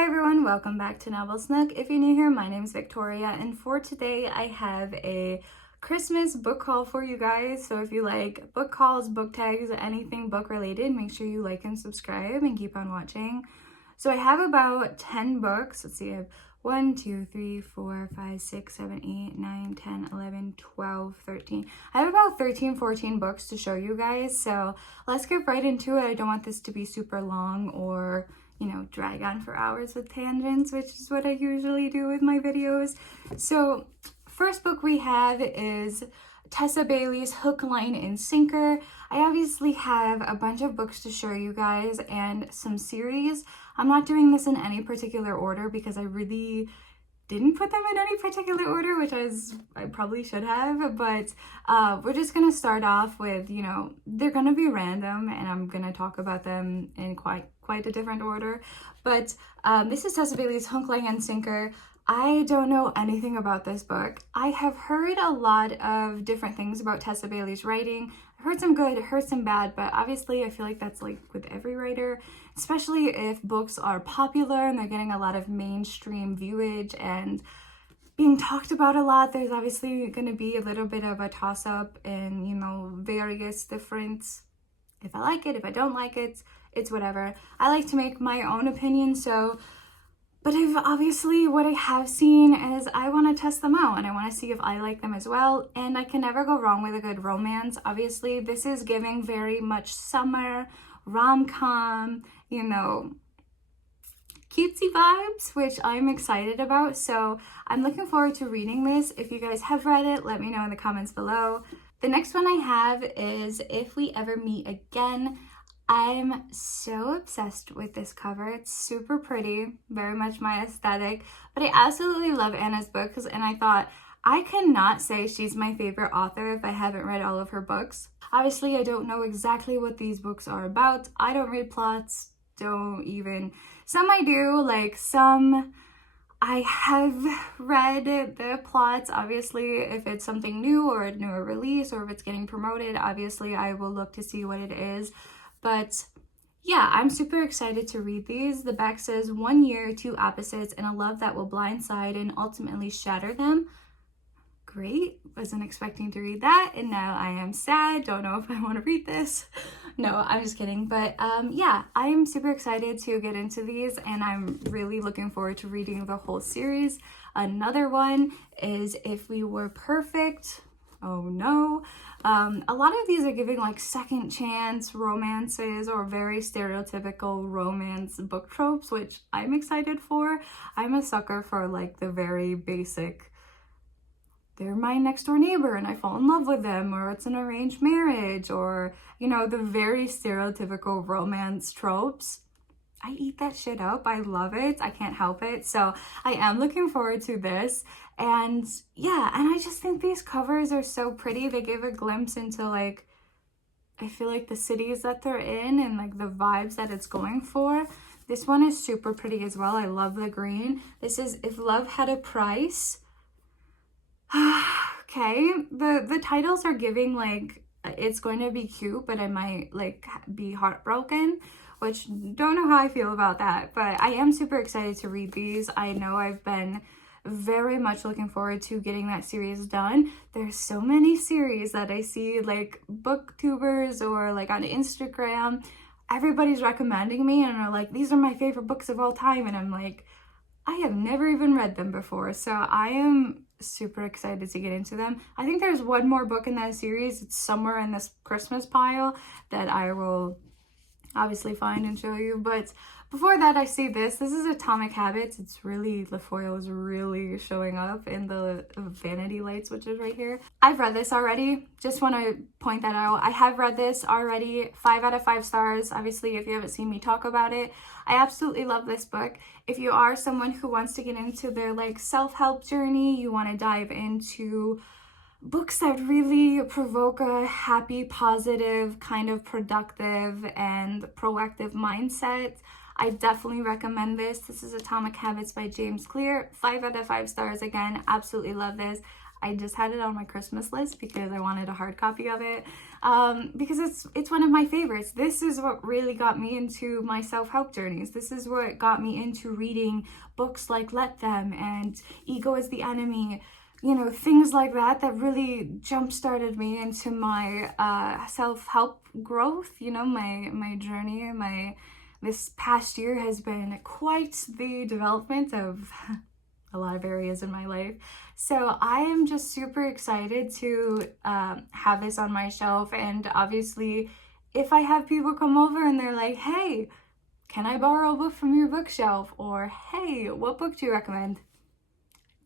Hi everyone, welcome back to Novel Snook. If you're new here, my name is Victoria, and for today I have a Christmas book haul for you guys. So if you like book hauls, book tags, anything book related, make sure you like and subscribe and keep on watching. So I have about 10 books. Let's see, I have 1, 2, 3, 4, 5, 6, 7, 8, 9, 10, 11, 12, 13. I have about 13, 14 books to show you guys. So let's get right into it. I don't want this to be super long or drag on for hours with tangents, which is what I usually do with my videos. So first book we have is Tessa Bailey's Hook, Line, and Sinker. I obviously have a bunch of books to show you guys and some series. I'm not doing this in any particular order because I really didn't put them in any particular order, which I probably should have, but we're just gonna start off with, they're gonna be random and I'm gonna talk about them in quite a different order. But this is Tessa Bailey's Hook, Line, and Sinker. I don't know anything about this book. I have heard a lot of different things about Tessa Bailey's writing. I've heard some good, heard some bad, but obviously I feel like that's like with every writer, especially if books are popular and they're getting a lot of mainstream viewage and being talked about a lot. There's obviously going to be a little bit of a toss-up and, various different, if I like it, if I don't like it, it's whatever. I like to make my own opinion, but what I have seen is I want to test them out and I want to see if I like them as well. And I can never go wrong with a good romance. Obviously, this is giving very much summer, rom-com, cutesy vibes, which I'm excited about. So I'm looking forward to reading this. If you guys have read it, let me know in the comments below. The next one I have is If We Ever Meet Again. I'm so obsessed with this cover. It's super pretty, very much my aesthetic, but I absolutely love Anna's books, and I thought I cannot say she's my favorite author if I haven't read all of her books. Obviously, I don't know exactly what these books are about. I don't read plots, some I do, like some I have read the plots. Obviously, if it's something new or a newer release or if it's getting promoted, obviously I will look to see what it is. But yeah, I'm super excited to read these. The back says 1 year, 2 opposites, and a love that will blindside and ultimately shatter them. Great, wasn't expecting to read that, and now I am sad. Don't know if I want to read this. No, I'm just kidding. But yeah, I am super excited to get into these, and I'm really looking forward to reading the whole series. Another one is If We Were Perfect. Oh no. A lot of these are giving like second chance romances or very stereotypical romance book tropes, which I'm excited for. I'm a sucker for like the very basic, they're my next door neighbor and I fall in love with them, or it's an arranged marriage, or, the very stereotypical romance tropes. I eat that shit up. I love it. I can't help it. So I am looking forward to this. And yeah, and I just think these covers are so pretty. They give a glimpse into I feel like the cities that they're in and like the vibes that it's going for. This one is super pretty as well. I love the green. This is If Love Had a Price. Okay, the titles are giving it's going to be cute, but I might be heartbroken, which don't know how I feel about that, but I am super excited to read these. I know I've been very much looking forward to getting that series done. There's so many series that I see booktubers or on Instagram. Everybody's recommending me and are like, these are my favorite books of all time, and I'm like, I have never even read them before, so I am super excited to get into them. I think there's one more book in that series. It's somewhere in this Christmas pile that I will obviously find and show you. But before that, I see this is Atomic Habits. It's really, the foil is really showing up in the vanity lights, which is right here. I've read this already. Just want to point that out. I have read this already. 5 out of 5 stars. Obviously, if you haven't seen me talk about it, I absolutely love this book. If you are someone who wants to get into their self-help journey, you want to dive into books that really provoke a happy, positive, kind of productive and proactive mindset, I definitely recommend this. This is Atomic Habits by James Clear. 5 out of 5 stars again. Absolutely love this. I just had it on my Christmas list because I wanted a hard copy of it, because it's one of my favorites. This is what really got me into my self-help journeys. This is what got me into reading books like Let Them and Ego is the Enemy, you know, things like that really jump-started me into my self-help growth, you know, my journey. This past year has been quite the development of a lot of areas in my life. So I am just super excited to have this on my shelf. And obviously, if I have people come over and they're like, hey, can I borrow a book from your bookshelf? Or, hey, what book do you recommend?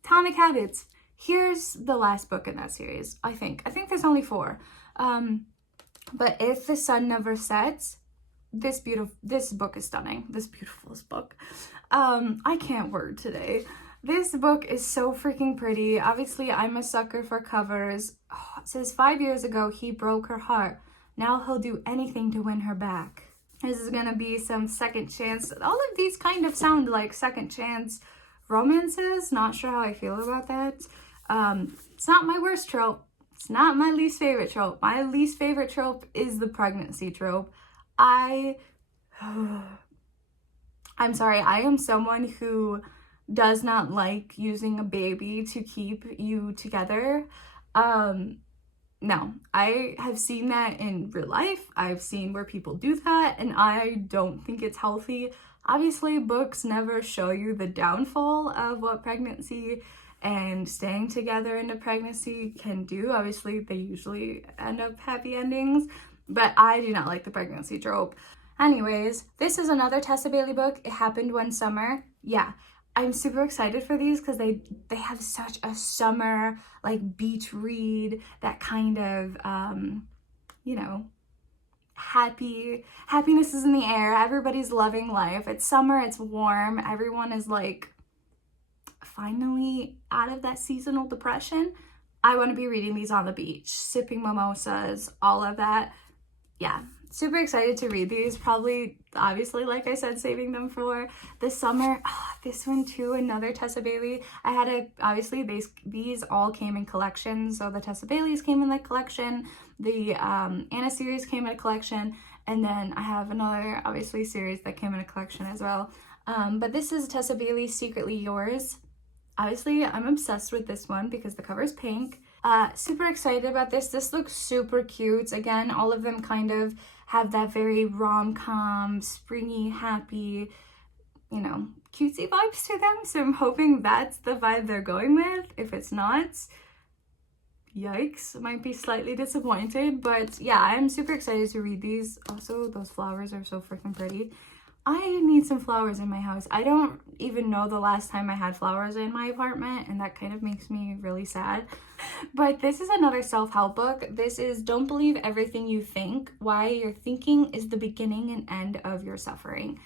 Atomic Habits. Here's the last book in that series, I think. I think there's only 4. But If the Sun Never Sets, this book is stunning. This beautifulest book. I can't word today. This book is so freaking pretty. Obviously, I'm a sucker for covers. Oh, it says 5 years ago, he broke her heart. Now he'll do anything to win her back. This is gonna be some second chance. All of these kind of sound like second chance romances. Not sure how I feel about that. It's not my worst trope. It's not my least favorite trope. My least favorite trope is the pregnancy trope. I'm sorry, I am someone who does not like using a baby to keep you together. No, I have seen that in real life. I've seen where people do that, and I don't think it's healthy. Obviously, books never show you the downfall of what pregnancy and staying together into pregnancy can do. Obviously, they usually end up happy endings, but I do not like the pregnancy trope. Anyways, this is another Tessa Bailey book. It happened one summer. Yeah, I'm super excited for these because they have such a summer, like, beach read, that kind of, you know, happiness is in the air. Everybody's loving life. It's summer, it's warm. Everyone is, like, finally out of that seasonal depression. I want to be reading these on the beach, sipping mimosas, all of that. Yeah, super excited to read these. Probably, obviously, like I said, saving them for the summer. This one too, another Tessa Bailey. Obviously these all came in collections. So the Tessa Baileys came in the collection, the Anna series came in a collection, and then I have another, obviously, series that came in a collection as well. But this is Tessa Bailey, Secretly Yours. Obviously, I'm obsessed with this one because the cover is pink. Super excited about this. This looks super cute. Again, all of them kind of have that very rom-com, springy, happy, you know, cutesy vibes to them. So I'm hoping that's the vibe they're going with. If it's not, yikes, might be slightly disappointed. But yeah, I'm super excited to read these. Also, those flowers are so freaking pretty. I need some flowers in my house. I don't even know the last time I had flowers in my apartment, and that kind of makes me really sad. But this is another self-help book. This is Don't Believe Everything You Think, Why Your Thinking is the Beginning and End of Your Suffering.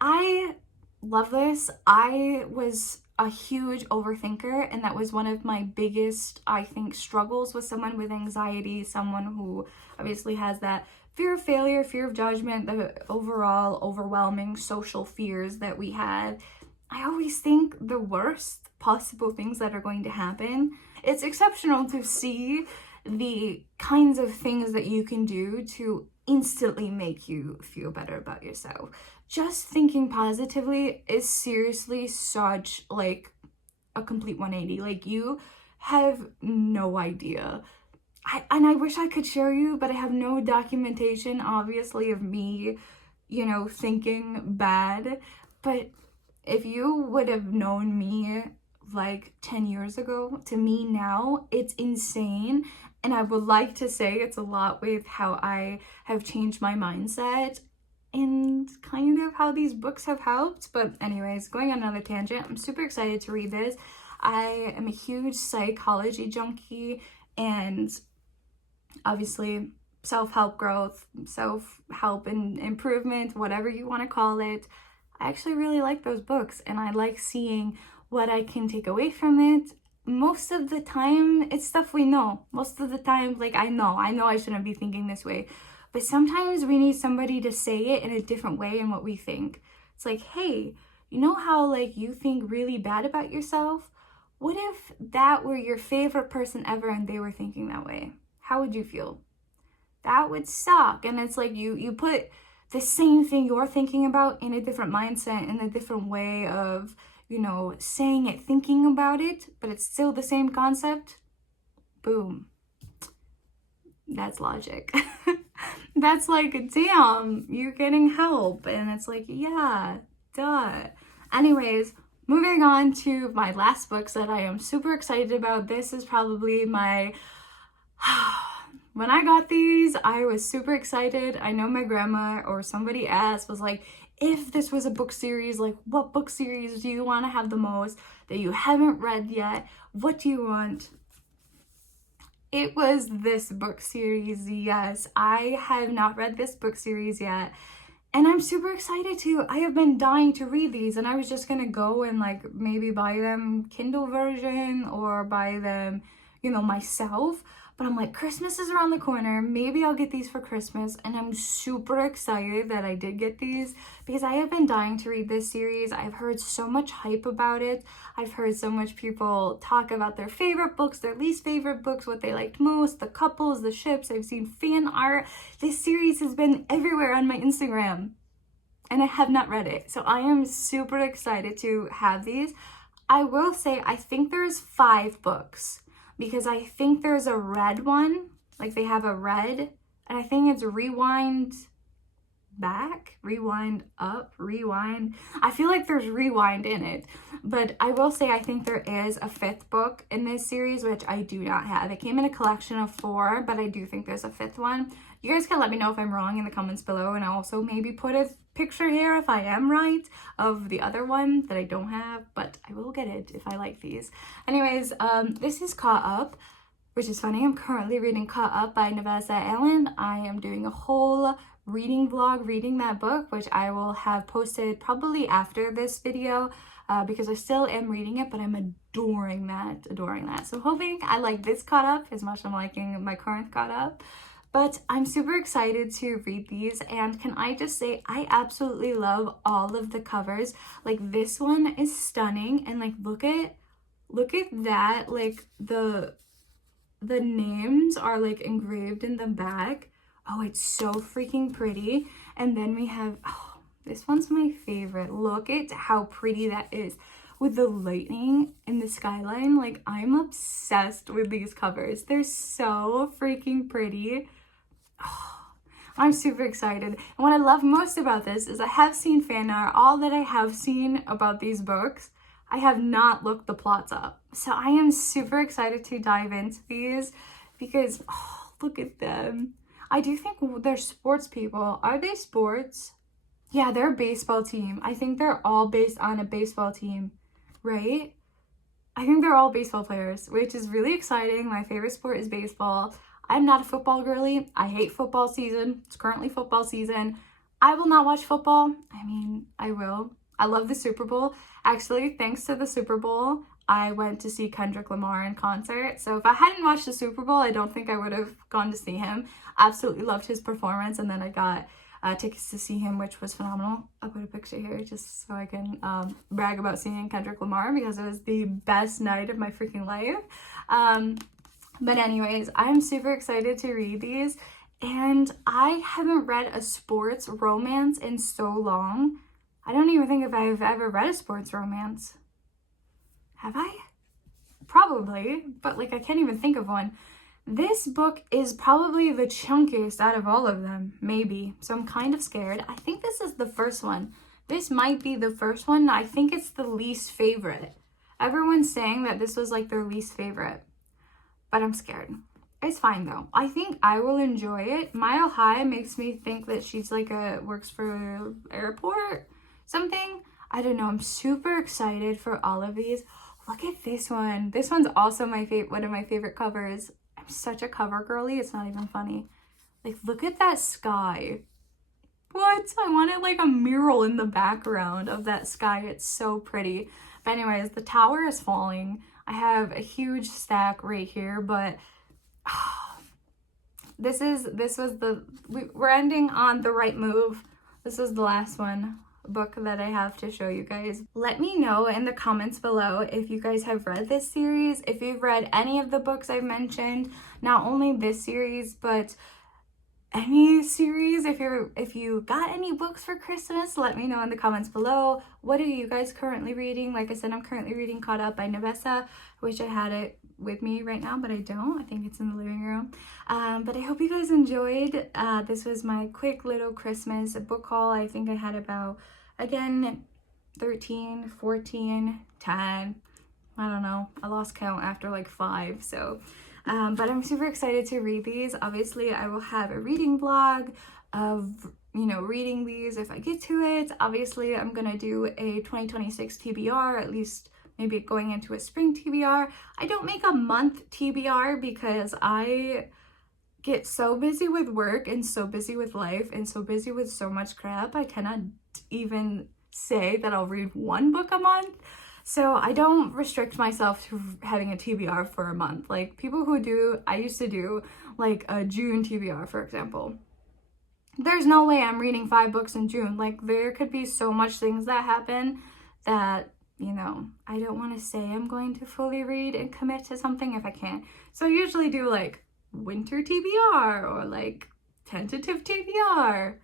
I love this. I was a huge overthinker, and that was one of my biggest, I think, struggles with someone with anxiety, someone who obviously has that fear of failure, fear of judgment, the overall overwhelming social fears that we have. I always think the worst possible things that are going to happen. It's exceptional to see the kinds of things that you can do to instantly make you feel better about yourself. Just thinking positively is seriously such, like, a complete 180. Like, you have no idea. I wish I could show you, but I have no documentation, obviously, of me, you know, thinking bad. But if you would have known me like 10 years ago to me now, it's insane. And I would like to say it's a lot with how I have changed my mindset and kind of how these books have helped. But anyways, going on another tangent, I'm super excited to read this. I am a huge psychology junkie, and obviously self-help growth, self-help and improvement, whatever you want to call it. I actually really like those books, and I like seeing what I can take away from it. Most of the time, it's stuff we know. Most of the time, like, I know I shouldn't be thinking this way. But sometimes we need somebody to say it in a different way in what we think. It's like, hey, you know how, like, you think really bad about yourself? What if that were your favorite person ever and they were thinking that way? How would you feel? That would suck. And it's like you put the same thing you're thinking about in a different mindset, in a different way of, you know, saying it, thinking about it, but it's still the same concept. Boom. That's logic. That's like, damn, you're getting help. And it's like, yeah, duh. Anyways, moving on to my last books that I am super excited about. This is probably my... When I got these, I was super excited. I know my grandma or somebody asked, was like, if this was a book series, like what book series do you want to have the most that you haven't read yet? What do you want? It was this book series, yes. I have not read this book series yet, and I'm super excited to. I have been dying to read these, and I was just gonna go and like maybe buy them Kindle version or buy them, you know, myself. But I'm like, Christmas is around the corner. Maybe I'll get these for Christmas. And I'm super excited that I did get these because I have been dying to read this series. I've heard so much hype about it. I've heard so much people talk about their favorite books, their least favorite books, what they liked most, the couples, the ships. I've seen fan art. This series has been everywhere on my Instagram, and I have not read it. So I am super excited to have these. I will say, I think there's 5 books. Because I think there's a red one, like they have a red, and I think it's rewind back, rewind up, rewind. I feel like there's rewind in it, but I will say I think there is a 5th book in this series, which I do not have. It came in a collection of 4, but I do think there's a 5th one. You guys can let me know if I'm wrong in the comments below, and I'll also maybe put a picture here if I am right of the other one that I don't have, but I will get it if I like these. Anyways, this is Caught Up, which is funny. I'm currently reading Caught Up by Navessa. I am doing a whole reading vlog reading that book, which I will have posted probably after this video because I still am reading it, but I'm adoring that. So hoping I like this Caught Up as much as I'm liking my current Caught Up. But I'm super excited to read these, and can I just say I absolutely love all of the covers. Like this one is stunning, and like look at that, like the names are like engraved in the back. Oh, it's so freaking pretty. And then we have, oh, this one's my favorite. Look at how pretty that is with the lightning and the skyline. Like I'm obsessed with these covers. They're so freaking pretty. Oh, I'm super excited. And what I love most about this is I have seen fan art. All that I have seen about these books, I have not looked the plots up. So I am super excited to dive into these because, oh, look at them. I do think they're sports people. Are they sports? Yeah, they're a baseball team. I think they're all based on a baseball team, right? I think they're all baseball players, which is really exciting. My favorite sport is baseball. I'm not a football girly. I hate football season. It's currently football season. I will not watch football. I mean, I will. I love the Super Bowl. Actually, thanks to the Super Bowl, I went to see Kendrick Lamar in concert. So if I hadn't watched the Super Bowl, I don't think I would have gone to see him. Absolutely loved his performance. And then I got tickets to see him, which was phenomenal. I'll put a picture here just so I can brag about seeing Kendrick Lamar because it was the best night of my freaking life. But anyways, I'm super excited to read these, and I haven't read a sports romance in so long. I don't even think if I've ever read a sports romance. Have I? Probably, but like I can't even think of one. This book is probably the chunkiest out of all of them, maybe. So I'm kind of scared. I think this is the first one. This might be the first one. I think it's the least favorite. Everyone's saying that this was like their least favorite. But I'm scared. It's fine though. I think I will enjoy it. Mile High makes me think that she's like works for airport something. I don't know. I'm super excited for all of these. Look at this one. This one's also one of my favorite covers. I'm such a cover girly. It's not even funny. Like look at that sky. What? I wanted like a mural in the background of that sky. It's so pretty. But anyways, the tower is falling. I have a huge stack right here, but we're ending on The Right Move. This is the last one. book that I have to show you guys. Let me know in the comments below if you guys have read this series, if you've read any of the books I've mentioned, not only this series, but any series. If you got any books for Christmas, let me know in the comments below. What are you guys currently reading? Like I said, I'm currently reading Caught Up by Navessa. I wish I had it with me right now, but I don't. I think it's in the living room. But I hope you guys enjoyed. This was my quick little Christmas book haul. I think I had about, again, 13, 14, 10, I don't know. I lost count after like 5, so but I'm super excited to read these. Obviously, I will have a reading vlog of, you know, reading these if I get to it. Obviously, I'm gonna do a 2026 TBR, at least maybe going into a spring TBR. I don't make a month TBR because I get so busy with work and so busy with life and so busy with so much crap. I cannot even say that I'll read one book a month. So I don't restrict myself to having a TBR for a month. Like people who do, I used to do like a June TBR, for example. There's no way I'm reading 5 books in June. Like there could be so much things that happen that, you know, I don't want to say I'm going to fully read and commit to something if I can't. So I usually do like winter TBR or like tentative TBR.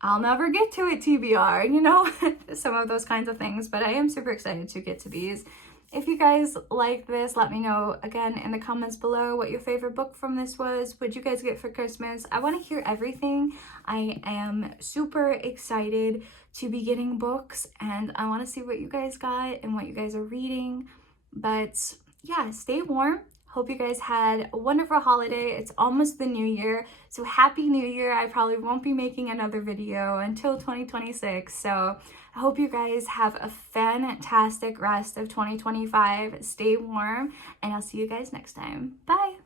I'll never get to it TBR, you know, some of those kinds of things, but I am super excited to get to these. If you guys like this, let me know again in the comments below what your favorite book from this was. What'd you guys get for Christmas? I want to hear everything. I am super excited to be getting books and I want to see what you guys got and what you guys are reading. But yeah, stay warm. Hope you guys had a wonderful holiday. It's almost the new year, so happy new year. I probably won't be making another video until 2026, so I hope you guys have a fantastic rest of 2025. Stay warm, and I'll see you guys next time. Bye!